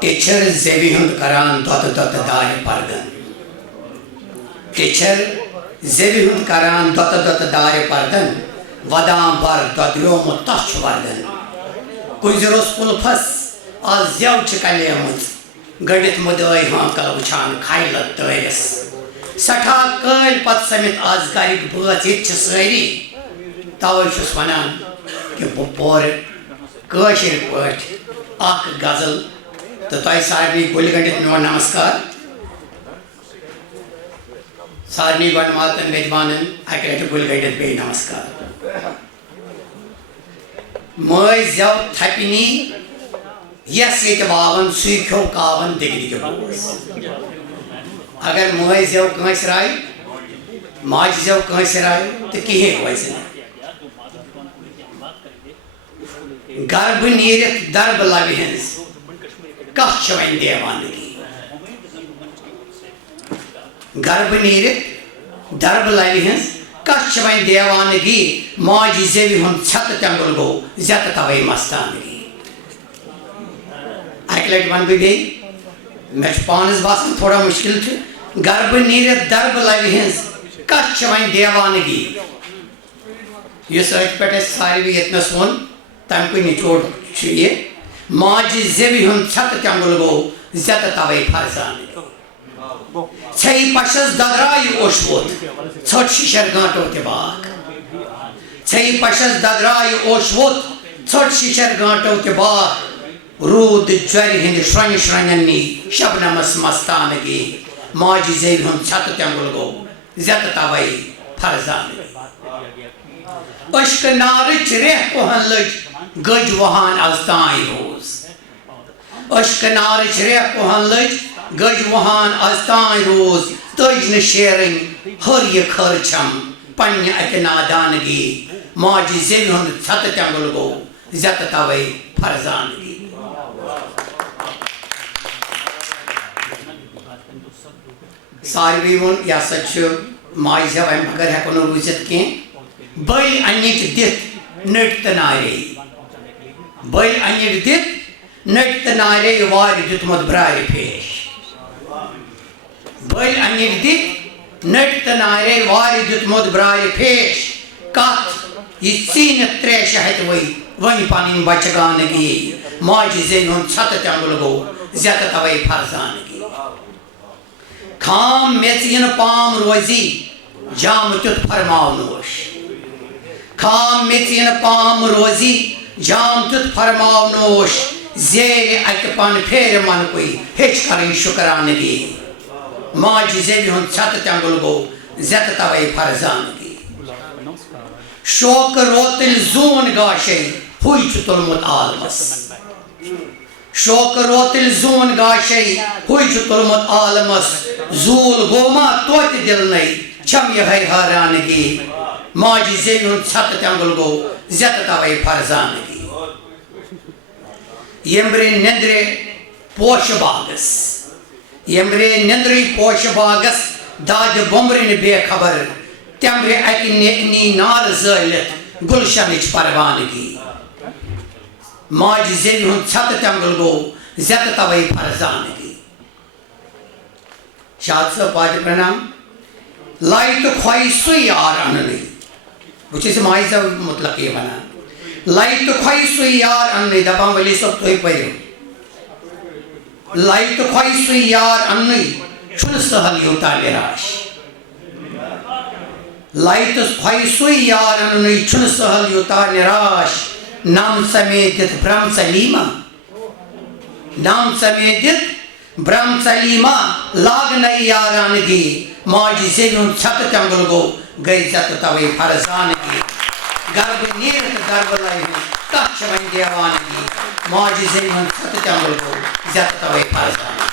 teacher زیوی ہند کران دت دت دار پردن ٹیچر زیوی ہند کران دت دت دار پردن ودان بر ددریوم تچ وردن کنزروس کلفس آز زیو چکلے مز گڑت مدعی ہانکل وچھان کھائلت تیرس سٹھا کل پت سمیت آز گرک بٲژ ییٚتہِ چھِ سٲری توے چھُس ونان کہ بہٕ پورٕ کٲشِر پٲٹھۍ اکھ غزل تہٕ تۄہہِ سارنٕے کُلۍ گٔنٛڈِتھ میون نمسکار سارنٕے گۄڈٕماتن میزبانن اکہِ لٹہِ کُلۍ گٔنٛڈِتھ بیٚیہِ نمسکار مٲنٛزۍ زٮ۪و تھپنی یس ییٚتہِ واون سُے کھیوٚو کاوَن دِگہِ دِگہِ بوز اگر مٲنٛزۍ زٮ۪و کٲنٛسہِ راے ماجہِ زٮ۪و کٲنٛسہِ راے تہٕ کِہیٖنۍ روزِ نہٕ گربہٕ نیٖرِتھ دربہٕ لبہِ ہٕنٛز کتھ چھِ وۄنۍ دیوانگی گربہٕ نیٖرِتھ دربہٕ لبہِ ہٕنٛز کتھ چھِ وۄنۍ دیوانگی ماجہِ زیوِ ہُنٛد ژھٮ۪تہٕ تٮ۪نٛگُل گوٚو زٮ۪تہٕ توے مستانگی اکہِ لٹہِ ونہٕ بہٕ بیٚیہِ مےٚ چھُ پانس باسان تھوڑا مُشکل چھُ گربہٕ نیٖرِتھ دربہٕ لبہِ ہٕنٛز کتھ چھِ وۄنۍ دیوانگی یُس أتھۍ پٮ۪ٹھ اَسہِ ساروٕے ییٚتنس ووٚن تَمہِ کُے نچوڑ چھُ یہِ ماجہِ زیوِ ہُنٛد ژھٮ۪تہٕ تٮ۪نٛگُل گوٚو زٮ۪تہٕ توے فرزانگی ژھیٚیہِ پشس ددرایہِ اوٚش ووٚتھ ژھٔٹ شِشر گٲنٛٹو تہِ باغ ژھیٚیہِ پشس ددرایہِ اوٚش ووٚتھ ژھٔٹ شِشر گٲنٛٹو تہِ باغ روٗد جۄرِ ہٕنٛدِ شرٛۄنہِ شرٛۄنٮ۪ن نی شبنمس مستانگی ماجہِ زیوِ ہُنٛد ژھٮ۪تہٕ تٮ۪نٛگُل گوٚو زٮ۪تہٕ توے فرزانگی اشکہٕ نارٕچ رٮ۪ح کوہن لٔج گٔج وُہان از تانۍ روز اشکہٕ نارٕچ رٮ۪ح کوہن لٔج گٔج وُہان از تانۍ روز تٔج نہٕ شیرٕنۍ ہر یہِ خٲر چھم پننہِ اکہِ نادانگی ماجہِ زیوِ ہُنٛد ژھٮ۪تہٕ تٮ۪نٛگُل گوٚو زٮ۪تہٕ توے فرزانگی ساروٕے ووٚن یہِ ہسا چھُ ماجہِ زٮ۪و امہِ بغٲر ہٮ۪کو نہٕ روٗزِتھ کینٛہہ بٔلۍ اَنِٹۍ دِتھ نٔٹۍ تہٕ نارے بٔلۍ اَنِٹۍ دِتھ نٔٹۍ تہٕ نارے وارِ دیُتمُت برارِ پھیش بٔلۍ اَنِٹۍ دِتھ نٔٹۍ تہٕ نارے وارِ دیُتمُت برارِ پھیش کتھ یہِ ژیٖنِتھ ترٛیشہِ ہتہِ وۄنۍ پنٕنۍ بچہٕ گانگی ماجہِ زیوِ ہُنٛد ژھٮ۪تہٕ تٮ۪نٛگُل گوٚو زٮ۪تہٕ توے فرزانگی خام میٚژِ یِنہٕ پام روزی جامہٕ تیُتھ فرماو نوش خام میٚژِ یِنہٕ پام روزی جام تیُتھ فرماو نوش زیرِ اکہِ پن پھیرِ منکُے ہیٚچھ کرٕنۍ شُکرانگی ماجہِ زیوِ ہُنٛد ژھٮ۪تہٕ تٮ۪نٛگُل گوٚو زٮ۪تہٕ توے فرزانگی شوقہٕ روتٕلۍ زوٗن گاشے ہُے چھُ تُلمُت عالمس شوقہٕ روتٕلۍ زوٗن گاشے ہُے چھُ تُلمُت عالمس زوٗل گوٚو ما توتہِ دِلنٕے چھم یِہے حٲرانگی ماجہِ زیوِ ہُنٛد ژھٮ۪تہٕ تٮ۪نٛگُل گوٚو زٮ۪تہٕ توے فرزانگی یمبرِ نیٚنٛدرِ پوشہٕ باغس یمبرِ نیٚنٛدرٕے پوشہٕ باغس دادِ بومبرِنہِ بے خبر تٮ۪مبرِ اکہِ نی نارٕ زٲلِتھ گُلشنٕچ پروانگی ماجہِ زیوِ ہُنٛد ژھٮ۪تہٕ تٮ۪نٛگُل گوٚو زٮ۪تہٕ توے فرزانگی شاد صٲب پادِ پرنام لایہِ تہٕ کھۄیہِ سُے یار اَننٕے بہٕ چھُس ماجہِ زٮ۪و مُطلق یہِ وَنان لایہِ تہٕ کھۄیہِ سُے یار اَننٕے دپان ؤلی صٲب تُہۍ پٔرِو لایہِ تہٕ کھۄیہِ سُے یار اَننٕے چھُنہٕ سہل یوٗتاہ نِراش لایہِ تہٕ کھۄیہِ سُے یار اَننٕے چھُنہٕ سہل یوٗتاہ نِراش نم سمیتِتھ برٛم ژَلیٖما نم سمیتِتھ برٛم ژَلیٖما لاگنَے یارانگی ماجہِ زیوِ ہُنٛد ژھٮ۪تہٕ تٮ۪نٛگُل گوٚو گٔے زٮ۪تہٕ توے فرزانگی گربہٕ نیٖرِتھ دربہٕ لبہِ ہٕنٛز کتھ چھِ وۄنۍ دیوانگی ماجہِ زیوِ ہُنٛد ژھٮ۪تہٕ تٮ۪نٛگُل گوٚو زٮ۪تہٕ توے فرزانگی